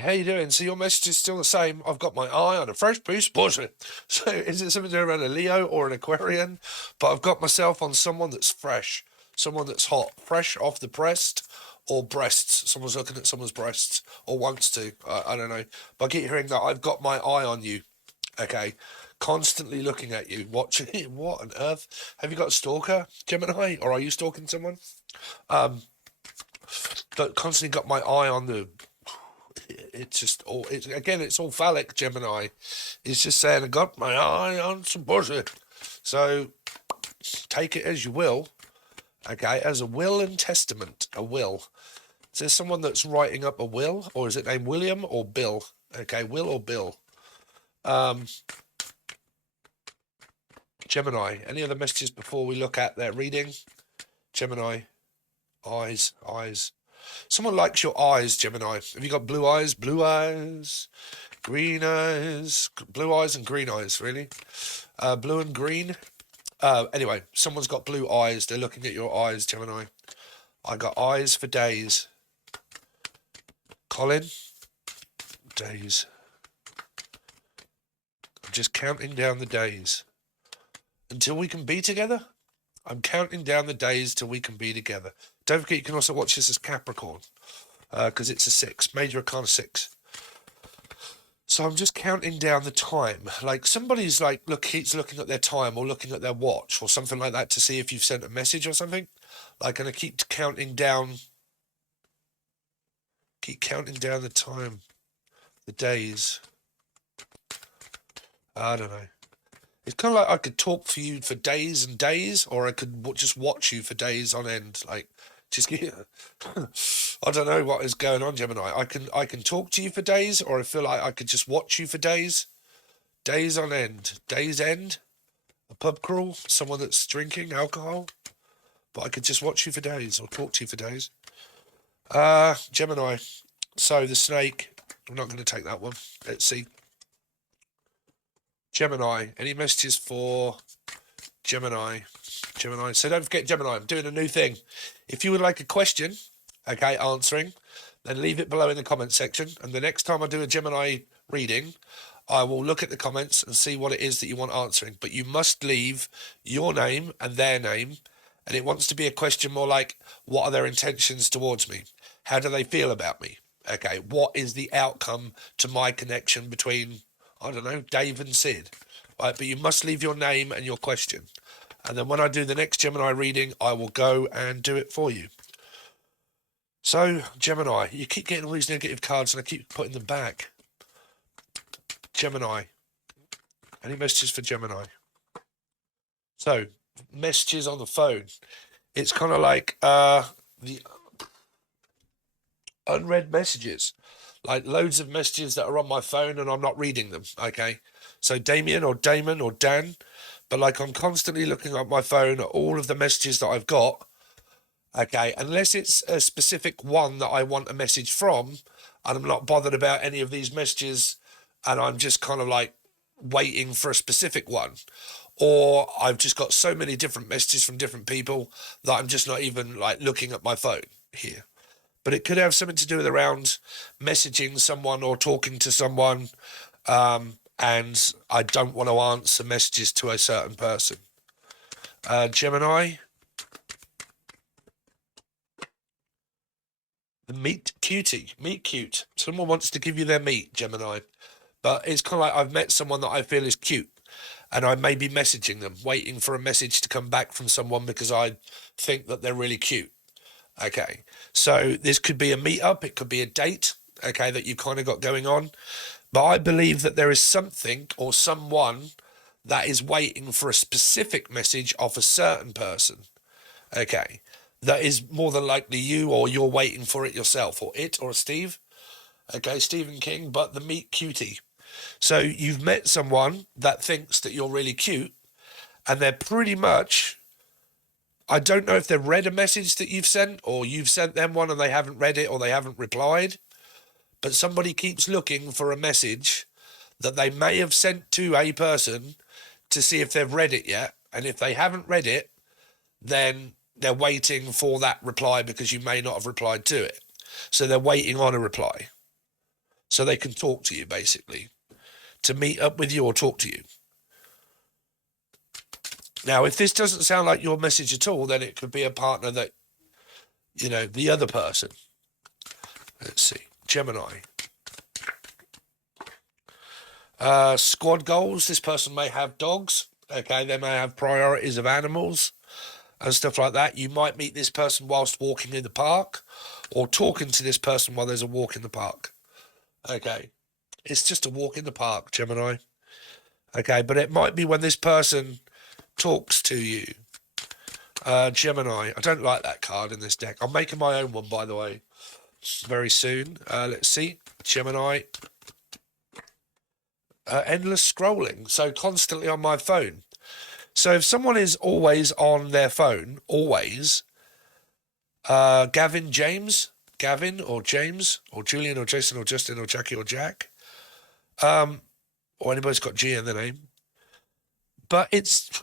How you doing? So your message is still the same. I've got my eye on a fresh piece of bullshit. So is it something to do around a Leo or an Aquarian? But I've got myself on someone that's fresh, someone that's hot, fresh off the breast or breasts. Someone's looking at someone's breasts or wants to. I don't know. But I keep hearing that I've got my eye on you. Okay. Constantly looking at you, watching it. What on earth? Have you got a stalker, Gemini? Or are you stalking someone? But constantly got my eye on the it's just all it's all phallic. Gemini is just saying I got my eye on some bullshit. So take it as you will. Okay, as a will and testament. A will. Is there someone that's writing up a will, or is it named William or Bill? Okay, Will or Bill. Gemini, any other messages before we look at their reading? Gemini, eyes. Someone likes your eyes, Gemini. Have you got blue eyes? Blue eyes, green eyes, blue eyes and green eyes, really? Blue and green. Anyway, someone's got blue eyes. They're looking at your eyes, Gemini. I got eyes for days. Colin, days. I'm just counting down the days until we can be together. I'm counting down the days till we can be together. Don't forget, you can also watch this as Capricorn, because it's a 6, major arcana 6. So I'm just counting down the time. Like somebody's like, keeps looking at their time or looking at their watch or something like that to see if you've sent a message or something. Like, and I keep counting down the time, the days. I don't know. It's kind of like I could talk for you for days and days, or I could just watch you for days on end. Like, just I don't know what is going on, Gemini. I can talk to you for days, or I feel like I could just watch you for days on end. Days end, a pub crawl, someone that's drinking alcohol, but I could just watch you for days or talk to you for days. Gemini. So the snake. I'm not going to take that one. Let's see. Gemini, any messages for Gemini? So don't forget, Gemini, I'm doing a new thing. If you would like a question, okay, answering, then leave it below in the comment section. And the next time I do a Gemini reading, I will look at the comments and see what it is that you want answering. But you must leave your name and their name. And it wants to be a question more like, what are their intentions towards me? How do they feel about me? Okay, what is the outcome to my connection between, I don't know, Dave and Sid? Right, but you must leave your name and your question. And then when I do the next Gemini reading, I will go and do it for you. So, Gemini, you keep getting all these negative cards and I keep putting them back. Gemini. Any messages for Gemini? So, messages on the phone. It's kind of like the unread messages. Like loads of messages that are on my phone and I'm not reading them, okay? So Damien or Damon or Dan, but like I'm constantly looking at my phone at all of the messages that I've got, okay? Unless it's a specific one that I want a message from, and I'm not bothered about any of these messages, and I'm just kind of like waiting for a specific one. Or I've just got so many different messages from different people that I'm just not even like looking at my phone here. But it could have something to do with around messaging someone or talking to someone, and I don't want to answer messages to a certain person. Gemini. The meet cutie. Meet cute. Someone wants to give you their meat, Gemini. But it's kind of like I've met someone that I feel is cute. And I may be messaging them, waiting for a message to come back from someone because I think that they're really cute. Okay, so this could be a meetup, it could be a date, okay, that you've kind of got going on. But I believe that there is something or someone that is waiting for a specific message of a certain person, okay, that is more than likely you, or you're waiting for it yourself, or it, or Steve, okay, Stephen King, but the meet cutie. So you've met someone that thinks that you're really cute, and they're pretty much, I don't know if they've read a message that you've sent, or you've sent them one and they haven't read it or they haven't replied, but somebody keeps looking for a message that they may have sent to a person to see if they've read it yet. And if they haven't read it, then they're waiting for that reply because you may not have replied to it. So they're waiting on a reply. so they can talk to you, basically, to meet up with you or talk to you. Now, if this doesn't sound like your message at all, then it could be a partner that, the other person. Let's see, Gemini. Squad goals. This person may have dogs. Okay, they may have priorities of animals and stuff like that. You might meet this person whilst walking in the park, or talking to this person while there's a walk in the park. Okay, it's just a walk in the park, Gemini. Okay, but it might be when this person talks to you. Gemini. I don't like that card in this deck. I'm making my own one, by the way, very soon. Let's see. Gemini. Endless scrolling. So constantly on my phone. So if someone is always on their phone, always, Gavin or James or Julian or Jason or Justin or Jackie or Jack, or anybody's got G in the name. But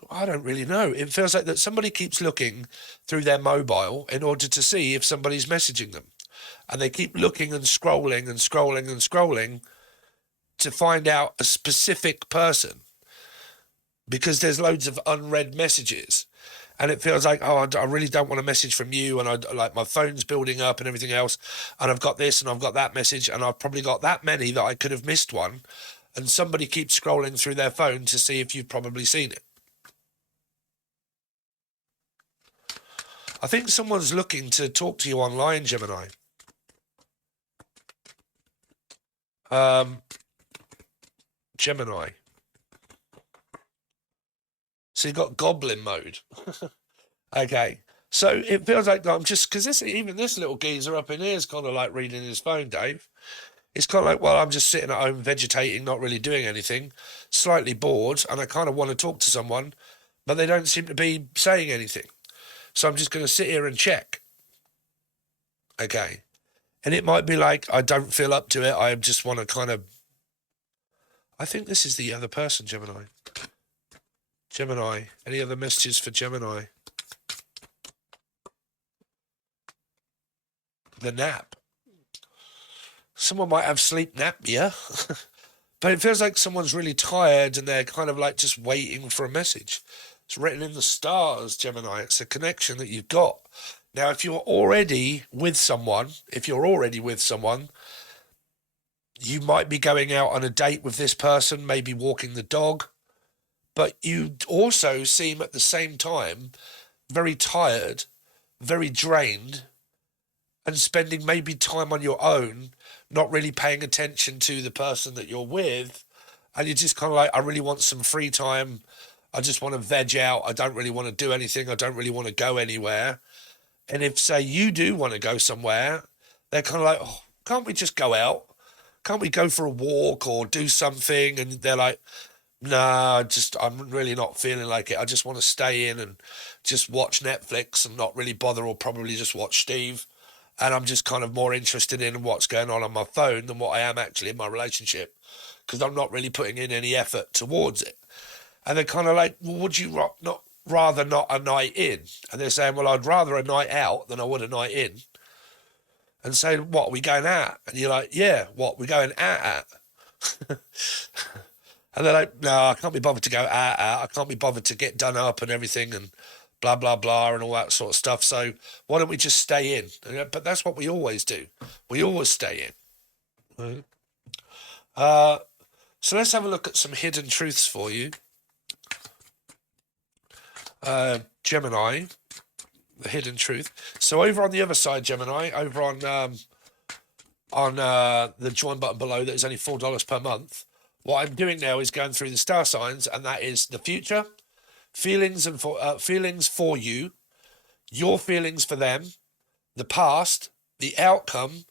I don't really know. It feels like that somebody keeps looking through their mobile in order to see if somebody's messaging them. And they keep looking and scrolling and scrolling and scrolling to find out a specific person, because there's loads of unread messages. And it feels like, I really don't want a message from you, and my phone's building up and everything else, and I've got this and I've got that message, and I've probably got that many that I could have missed one. And somebody keeps scrolling through their phone to see if you've probably seen it. I think someone's looking to talk to you online, Gemini. Gemini. So you've got goblin mode. Okay. So it feels like I'm just, because even this little geezer up in here is kind of like reading his phone, Dave. It's kind of like, well, I'm just sitting at home vegetating, not really doing anything, slightly bored, and I kind of want to talk to someone, but they don't seem to be saying anything. So I'm just going to sit here and check. Okay. And it might be like, I don't feel up to it. I just want to kind of... I think this is the other person, Gemini. Gemini. Any other messages for Gemini? The nap. Someone might have sleep apnea, but it feels like someone's really tired and they're kind of like just waiting for a message. It's written in the stars, Gemini. It's a connection that you've got. Now, if you're already with someone, you might be going out on a date with this person, maybe walking the dog, but you also seem at the same time very tired, very drained, and spending maybe time on your own, not really paying attention to the person that you're with, and you're just kind of like, I really want some free time. I just want to veg out. I don't really want to do anything. I don't really want to go anywhere. And if, say, you do want to go somewhere, they're kind of like, oh, can't we just go out? Can't we go for a walk or do something? And they're like, nah, I'm really not feeling like it. I just want to stay in and just watch Netflix and not really bother, or probably just watch Steve. And I'm just kind of more interested in what's going on my phone than what I am actually in my relationship, because I'm not really putting in any effort towards it. And they're kind of like, well, would you rather not a night in? And they're saying, well, I'd rather a night out than I would a night in. And say, what, are we going out? And you're like, yeah, what, we're going out? And they're like, no, I can't be bothered to go out. I can't be bothered to get done up and everything and blah, blah, blah, and all that sort of stuff. So why don't we just stay in? But that's what we always do. We always stay in. Right. So let's have a look at some hidden truths for you. Gemini, the hidden truth. So over on the other side, Gemini, over on the join button below, that is only $4 per month. What I'm doing now is going through the star signs, and that is the future, feelings for you, your feelings for them, the past, the outcome,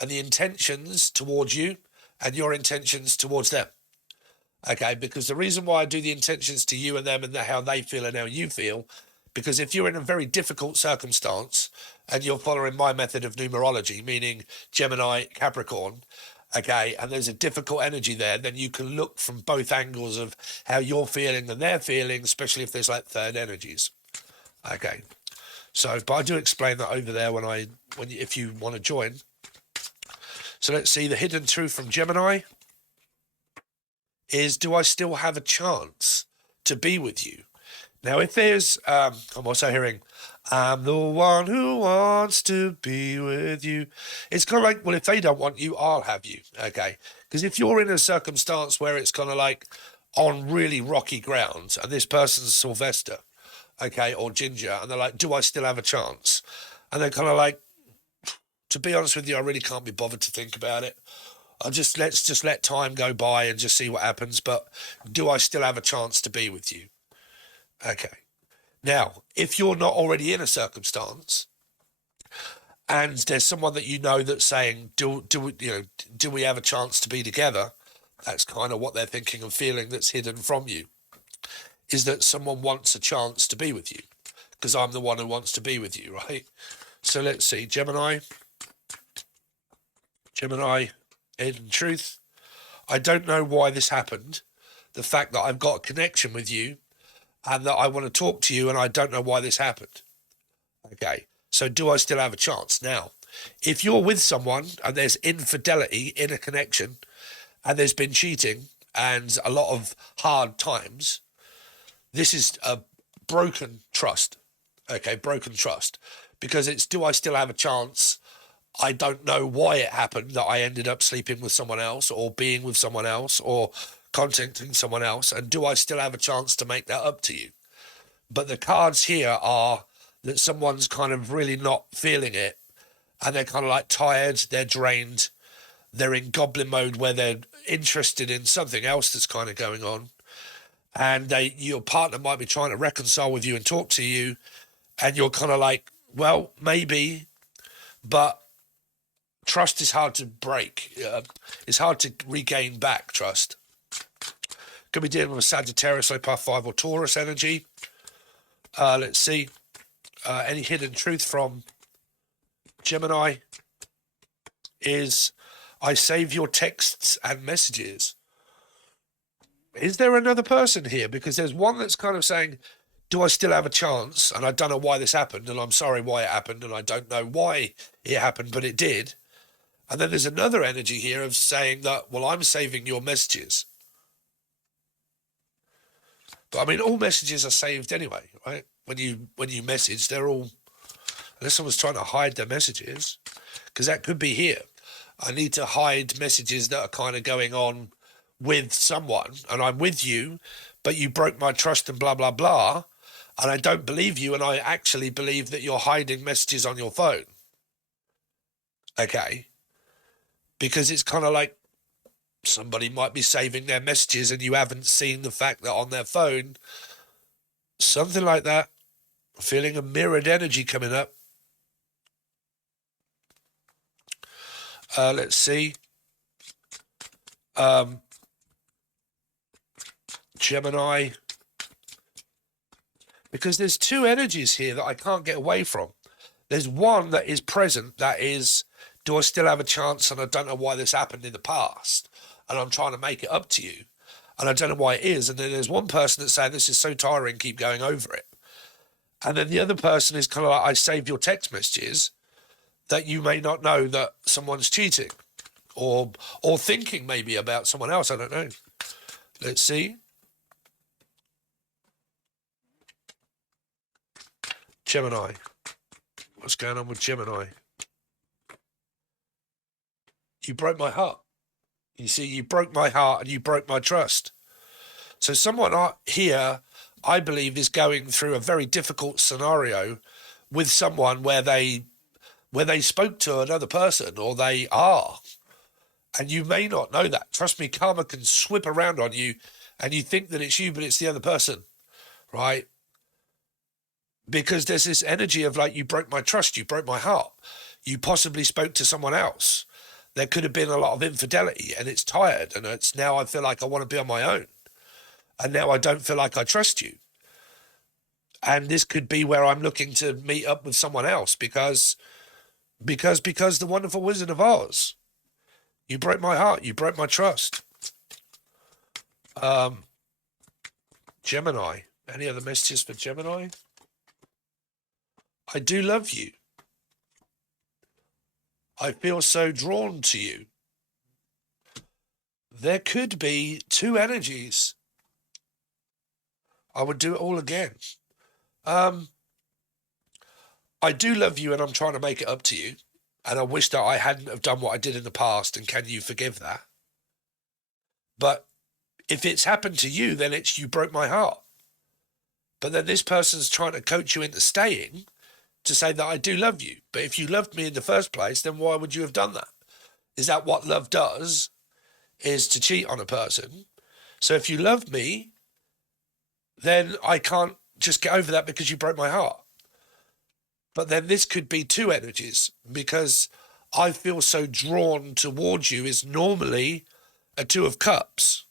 and the intentions towards you, and your intentions towards them. Okay, because the reason why I do the intentions to you and them and how they feel and how you feel, because if you're in a very difficult circumstance and you're following my method of numerology, meaning Gemini, Capricorn, okay, and there's a difficult energy there, then you can look from both angles of how you're feeling and they're feeling, especially if there's like third energies. Okay, so, but I do explain that over there if you want to join. So let's see, the hidden truth from Gemini is, do I still have a chance to be with you? Now, if there's, I'm also hearing, I'm the one who wants to be with you. It's kind of like, well, if they don't want you, I'll have you. Okay. Because if you're in a circumstance where it's kind of like on really rocky ground and this person's Sylvester, okay, or Ginger, and they're like, do I still have a chance? And they're kind of like, to be honest with you, I really can't be bothered to think about it. Let's just let time go by and just see what happens. But do I still have a chance to be with you? Okay. Now, if you're not already in a circumstance and there's someone that you know that's saying, do we have a chance to be together? That's kind of what they're thinking and feeling that's hidden from you, is that someone wants a chance to be with you because I'm the one who wants to be with you, right? So let's see, Gemini, hidden truth. I don't know why this happened. The fact that I've got a connection with you and that I want to talk to you, and I don't know why this happened. Okay, so do I still have a chance? Now, if you're with someone and there's infidelity in a connection and there's been cheating and a lot of hard times, this is a broken trust. Okay, broken trust. Because it's, do I still have a chance? I don't know why it happened that I ended up sleeping with someone else or being with someone else or contacting someone else, and do I still have a chance to make that up to you? But the cards here are that someone's kind of really not feeling it, and they're kind of like tired, they're drained, they're in goblin mode where they're interested in something else that's kind of going on, and your partner might be trying to reconcile with you and talk to you, and you're kind of like, well, maybe, but trust is hard to break. It's hard to regain back trust. Could be dealing with a Sagittarius, Path 5 or Taurus energy. Let's see. Any hidden truth from Gemini is, I save your texts and messages. Is there another person here? Because there's one that's kind of saying, do I still have a chance? And I don't know why this happened, and I'm sorry why it happened, and I don't know why it happened, but it did. And then there's another energy here of saying that, well, I'm saving your messages. But I mean, all messages are saved anyway, right? When you message, they're all, unless someone's trying to hide their messages, because that could be here. I need to hide messages that are kind of going on with someone, and I'm with you, but you broke my trust and blah, blah, blah, and I don't believe you, and I actually believe that you're hiding messages on your phone. Okay? Because it's kind of like, somebody might be saving their messages and you haven't seen the fact that on their phone, something like that. Feeling a mirrored energy coming up. Let's see. Gemini. Because there's two energies here that I can't get away from. There's one that is present, that is, do I still have a chance? And I don't know why this happened in the past. And I'm trying to make it up to you. And I don't know why it is. And then there's one person that's saying, this is so tiring, keep going over it. And then the other person is kind of like, I saved your text messages, that you may not know that someone's cheating or thinking maybe about someone else. I don't know. Let's see. Gemini. What's going on with Gemini? You broke my heart. You see, you broke my heart and you broke my trust. So someone here, I believe, is going through a very difficult scenario with someone where they spoke to another person, or they are. And you may not know that. Trust me, karma can whip around on you and you think that it's you, but it's the other person, right? Because there's this energy of like, you broke my trust, you broke my heart. You possibly spoke to someone else. There could have been a lot of infidelity, and it's tired, and it's now I feel like I want to be on my own. And now I don't feel like I trust you. And this could be where I'm looking to meet up with someone else because the wonderful Wizard of Oz. You broke my heart, you broke my trust. Gemini. Any other messages for Gemini? I do love you. I feel so drawn to you. There could be two energies. I would do it all again. I do love you and I'm trying to make it up to you. And I wish that I hadn't have done what I did in the past, and can you forgive that? But if it's happened to you, then it's you broke my heart. But then this person's trying to coach you into staying to say that I do love you. But if you loved me in the first place, then why would you have done that? Is that what love does? Is to cheat on a person? So if you love me, then I can't just get over that because you broke my heart. But then this could be two energies, because I feel so drawn towards you is normally a Two of Cups,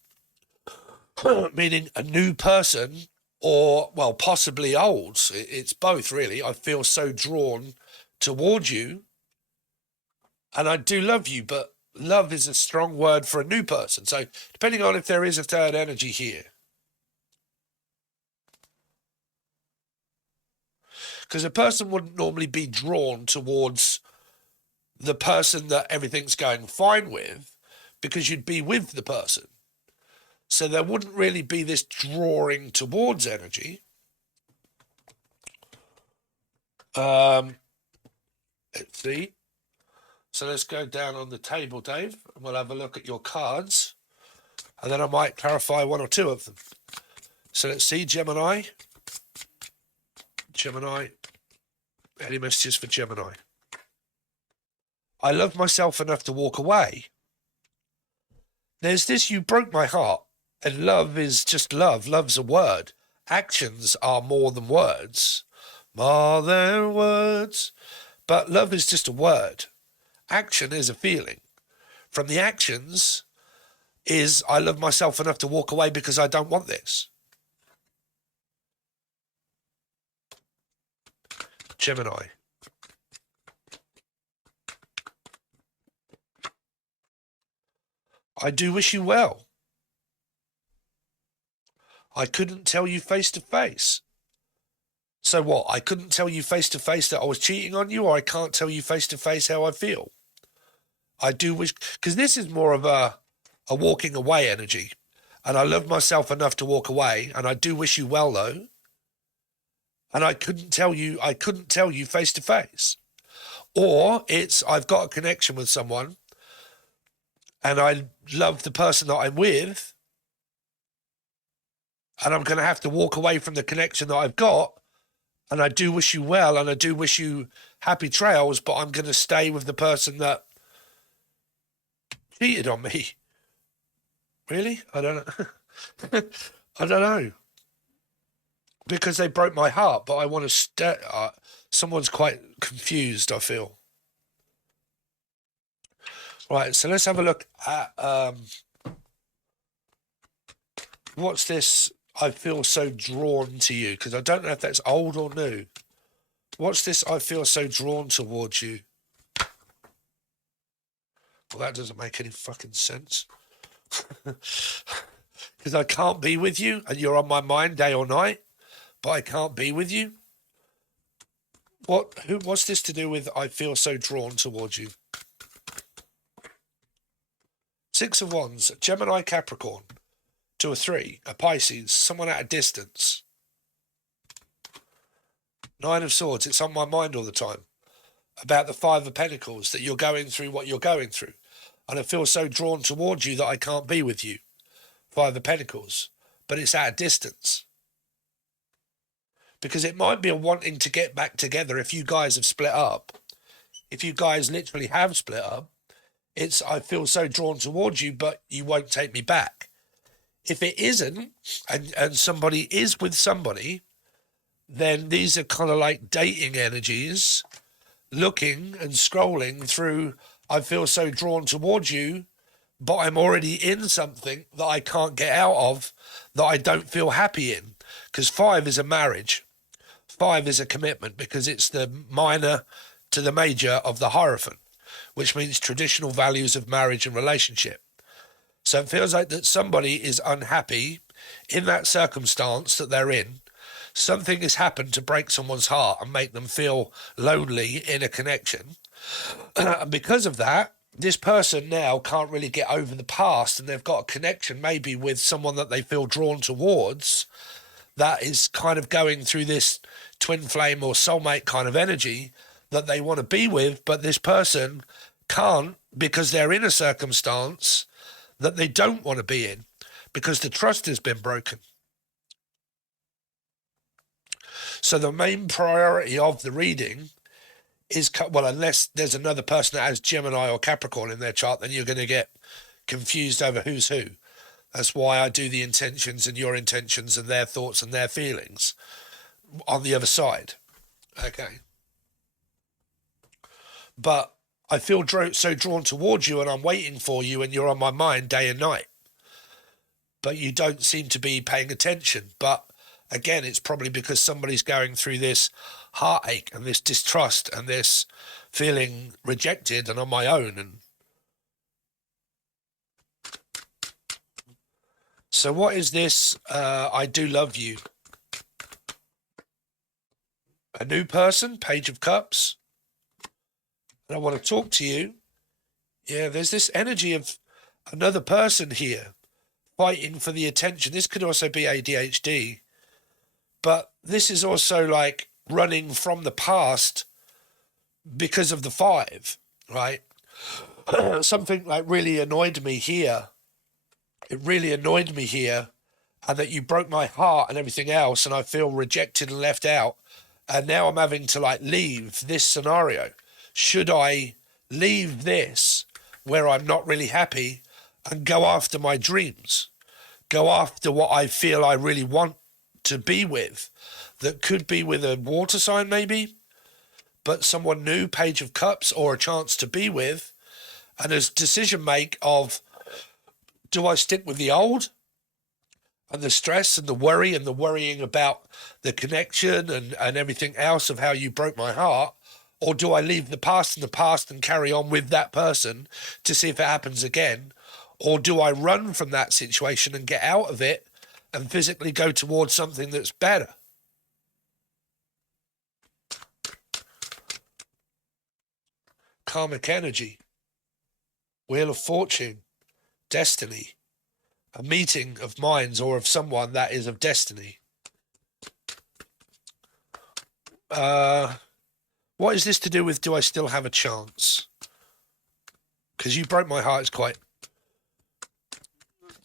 meaning a new person, or, well, possibly old. It's both, really. I feel so drawn towards you, and I do love you, but love is a strong word for a new person. So depending on if there is a third energy here. Because a person wouldn't normally be drawn towards the person that everything's going fine with, because you'd be with the person. So there wouldn't really be this drawing towards energy. Let's see. So let's go down on the table, Dave, and we'll have a look at your cards. And then I might clarify one or two of them. So let's see, Gemini. Gemini. Any messages for Gemini? I love myself enough to walk away. There's this, you broke my heart. And love is just love. Love's a word. Actions are more than words. More than words. But love is just a word. Action is a feeling. From the actions is I love myself enough to walk away because I don't want this. Gemini. I do wish you well. I couldn't tell you face to face. So what? I couldn't tell you face to face that I was cheating on you, or I can't tell you face to face how I feel? I do wish, because this is more of a walking away energy. And I love myself enough to walk away, and I do wish you well though. And I couldn't tell you face to face. Or it's, I've got a connection with someone and I love the person that I'm with, and I'm going to have to walk away from the connection that I've got, and I do wish you well and I do wish you happy trails, but I'm going to stay with the person that cheated on me. Really? I don't know. I don't know. Because they broke my heart, but I want to stay. Someone's quite confused, I feel. Right, so let's have a look at what's this? I feel so drawn to you, because I don't know if that's old or new. What's this? I feel so drawn towards you. Well, that doesn't make any fucking sense. Because I can't be with you, and you're on my mind day or night, but I can't be with you. What's this to do with I feel so drawn towards you? Six of Wands, Gemini, Capricorn, 2 or 3, a Pisces, someone at a distance. 9 of Swords, it's on my mind all the time. About the 5 of Pentacles, that you're going through what you're going through. And I feel so drawn towards you that I can't be with you. 5 of Pentacles, but it's at a distance. Because it might be a wanting to get back together if you guys have split up. If you guys literally have split up, it's I feel so drawn towards you, but you won't take me back. If it isn't, and somebody is with somebody, then these are kind of like dating energies, looking and scrolling through, I feel so drawn towards you, but I'm already in something that I can't get out of, that I don't feel happy in. Because 5 is a marriage. 5 is a commitment, because it's the minor to the major of the Hierophant, which means traditional values of marriage and relationship. So it feels like that somebody is unhappy in that circumstance that they're in. Something has happened to break someone's heart and make them feel lonely in a connection. And because of that, this person now can't really get over the past, and they've got a connection maybe with someone that they feel drawn towards that is kind of going through this twin flame or soulmate kind of energy that they want to be with, but this person can't because they're in a circumstance that they don't want to be in because the trust has been broken. So the main priority of the reading is, well, unless there's another person that has Gemini or Capricorn in their chart, then you're going to get confused over who's who. That's why I do the intentions and your intentions and their thoughts and their feelings on the other side. Okay. But I feel so drawn towards you, and I'm waiting for you, and you're on my mind day and night. But you don't seem to be paying attention. But again, it's probably because somebody's going through this heartache and this distrust and this feeling rejected and on my own. And so what is this? I do love you. A new person, Page of Cups. And I want to talk to you. Yeah, there's this energy of another person here fighting for the attention. This could also be ADHD. But this is also like running from the past because of the 5, right? Something like really annoyed me here. It really annoyed me here, and that you broke my heart and everything else, and I feel rejected and left out. And now I'm having to like leave this scenario. Should I leave this where I'm not really happy and go after my dreams? Go after what I feel I really want to be with, that could be with a water sign maybe, but someone new, Page of Cups, or a chance to be with, and a decision make of, do I stick with the old and the stress and the worry and the worrying about the connection and everything else of how you broke my heart, or do I leave the past in the past and carry on with that person to see if it happens again, or do I run from that situation and get out of it and physically go towards something that's better? Karmic energy, Wheel of Fortune, destiny, a meeting of minds or of someone that is of destiny. What is this to do with, do I still have a chance? Because you broke my heart is quite...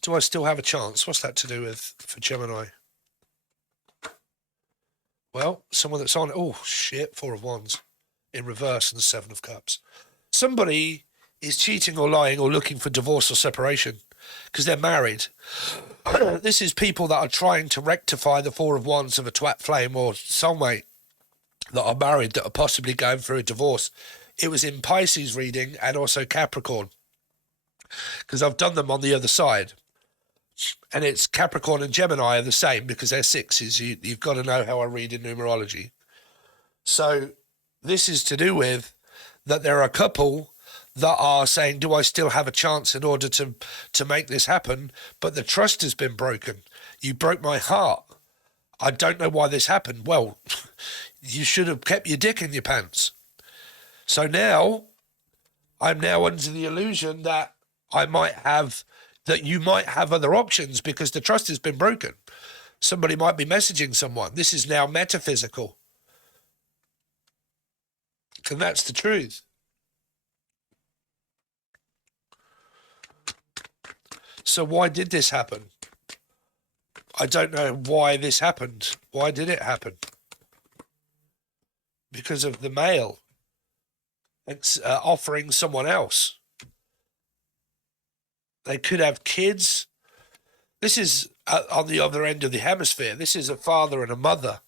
Do I still have a chance? What's that to do with for Gemini? Well, someone that's on... Oh, shit, 4 of Wands in reverse and the 7 of Cups. Somebody is cheating or lying or looking for divorce or separation because they're married. This is people that are trying to rectify the 4 of Wands of a twat flame or soulmate that are married that are possibly going through a divorce. It was in Pisces reading and also Capricorn, because I've done them on the other side. And it's Capricorn and Gemini are the same because they're 6s. You've got to know how I read in numerology. So this is to do with that there are a couple that are saying, do I still have a chance in order to make this happen? But the trust has been broken. You broke my heart. I don't know why this happened. Well, you should have kept your dick in your pants. So now, I'm now under the illusion that you might have other options because the trust has been broken. Somebody might be messaging someone. This is now metaphysical. And that's the truth. So why did this happen? I don't know why this happened. Why did it happen? Because of the male offering someone else. They could have kids. This is on the other end of the hemisphere. This is a father and a mother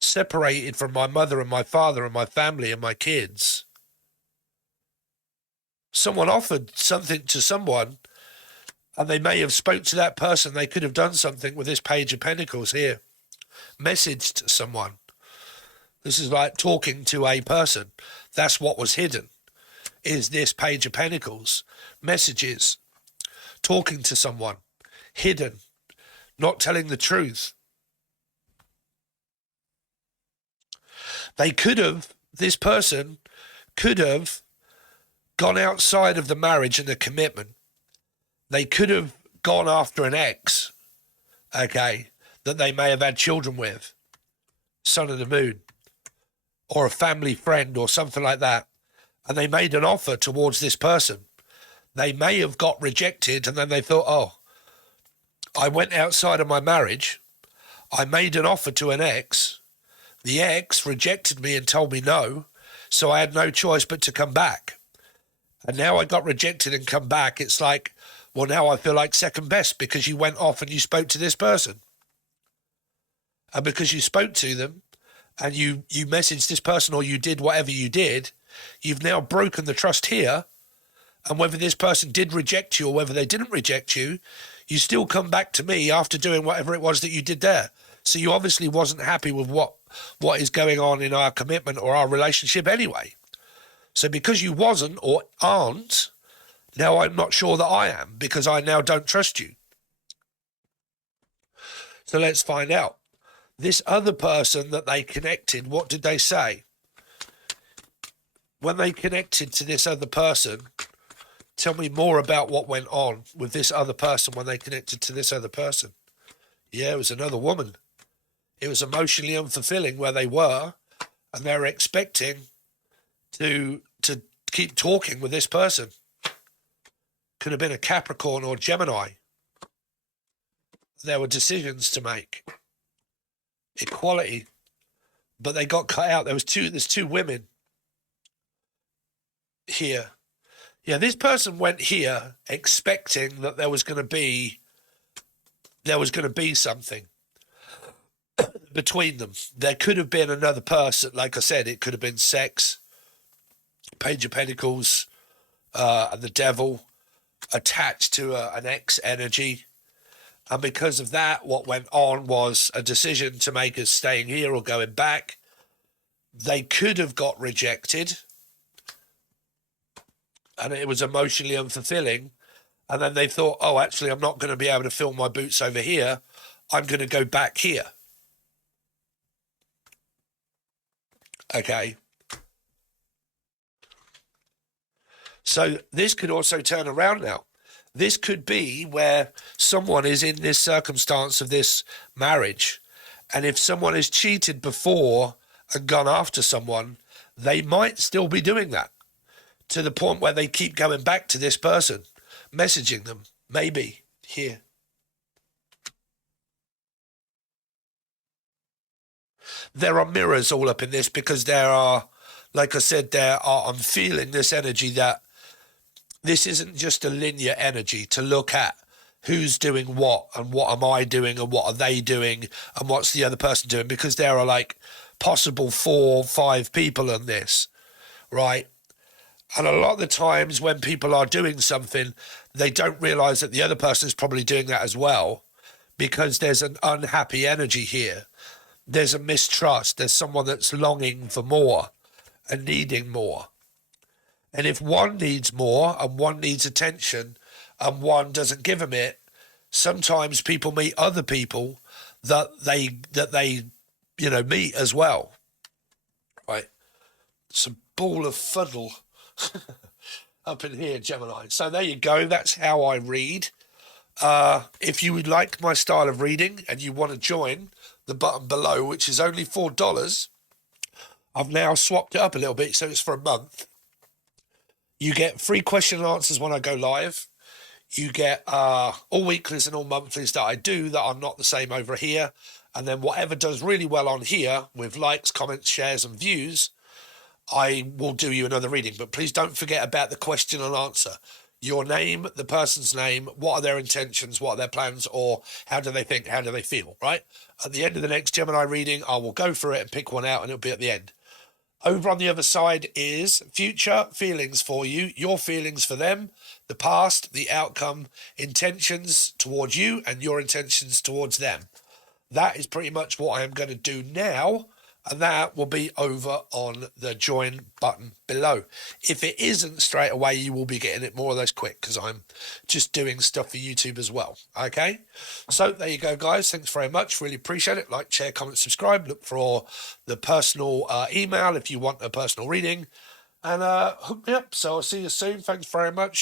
separated from my mother and my father and my family and my kids. Someone offered something to someone, and they may have spoke to that person. They could have done something with this Page of Pentacles here. Messaged someone. This is like talking to a person. That's what was hidden, is this Page of Pentacles. Messages. Talking to someone. Hidden. Not telling the truth. They could have, this person could have gone outside of the marriage and the commitment. They could have gone after an ex, okay, that they may have had children with, Son of the Moon, or a family friend or something like that, and they made an offer towards this person. They may have got rejected, and then they thought, oh, I went outside of my marriage, I made an offer to an ex, the ex rejected me and told me no, so I had no choice but to come back. And now I got rejected and come back. It's like, well, now I feel like second best because you went off and you spoke to this person. And because you spoke to them and you messaged this person or you did whatever you did, you've now broken the trust here. And whether this person did reject you or whether they didn't reject you, you still come back to me after doing whatever it was that you did there. So you obviously wasn't happy with what is going on in our commitment or our relationship anyway. So because you wasn't or aren't, now I'm not sure that I am because I now don't trust you. So let's find out. This other person that they connected, what did they say? When they connected to this other person, tell me more about what went on with this other person when they connected to this other person. Yeah, it was another woman. It was emotionally unfulfilling where they were, and they were expecting to keep talking with this person. Could have been a Capricorn or Gemini. There were decisions to make. Equality. But they got cut out. There's two women here. Yeah, this person went here expecting that there was going to be something between them. There could have been another person. Like I said, it could have been sex, Page of Pentacles, and the Devil attached to an ex energy. And because of that, what went on was a decision to make us staying here or going back. They could have got rejected, and it was emotionally unfulfilling. And then they thought, oh, actually, I'm not going to be able to fill my boots over here. I'm going to go back here. Okay. So this could also turn around now. This could be where someone is in this circumstance of this marriage. And if someone has cheated before and gone after someone, they might still be doing that to the point where they keep going back to this person, messaging them, maybe here. There are mirrors all up in this because there are, like I said, I'm feeling this energy that this isn't just a linear energy to look at who's doing what and what am I doing and what are they doing and what's the other person doing, because there are like possible 4 or 5 people in this, right? And a lot of the times when people are doing something, they don't realize that the other person is probably doing that as well, because there's an unhappy energy here. There's a mistrust. There's someone that's longing for more and needing more. And if one needs more and one needs attention and one doesn't give them it, sometimes people meet other people that they meet as well. Right? It's a ball of fuddle up in here, Gemini. So there you go. That's how I read. If you would like my style of reading and you want to join, the button below, which is only $4, I've now swapped it up a little bit, so it's for a month. You get free question and answers when I go live. You get all weeklies and all monthlies that I do that are not the same over here. And then whatever does really well on here with likes, comments, shares and views, I will do you another reading. But please don't forget about the question and answer. Your name, the person's name, what are their intentions, what are their plans, or how do they think, how do they feel, right? At the end of the next Gemini reading, I will go through it and pick one out and it'll be at the end. Over on the other side is future feelings for you, your feelings for them, the past, the outcome, intentions towards you and your intentions towards them. That is pretty much what I am going to do now, and that will be over on the join button below. If it isn't straight away, you will be getting it more or less quick because I'm just doing stuff for YouTube as well. Okay, so there you go, guys. Thanks very much. Really appreciate it. Like, share, comment, subscribe. Look for the personal email if you want a personal reading. and hook me up. So I'll see you soon. Thanks very much.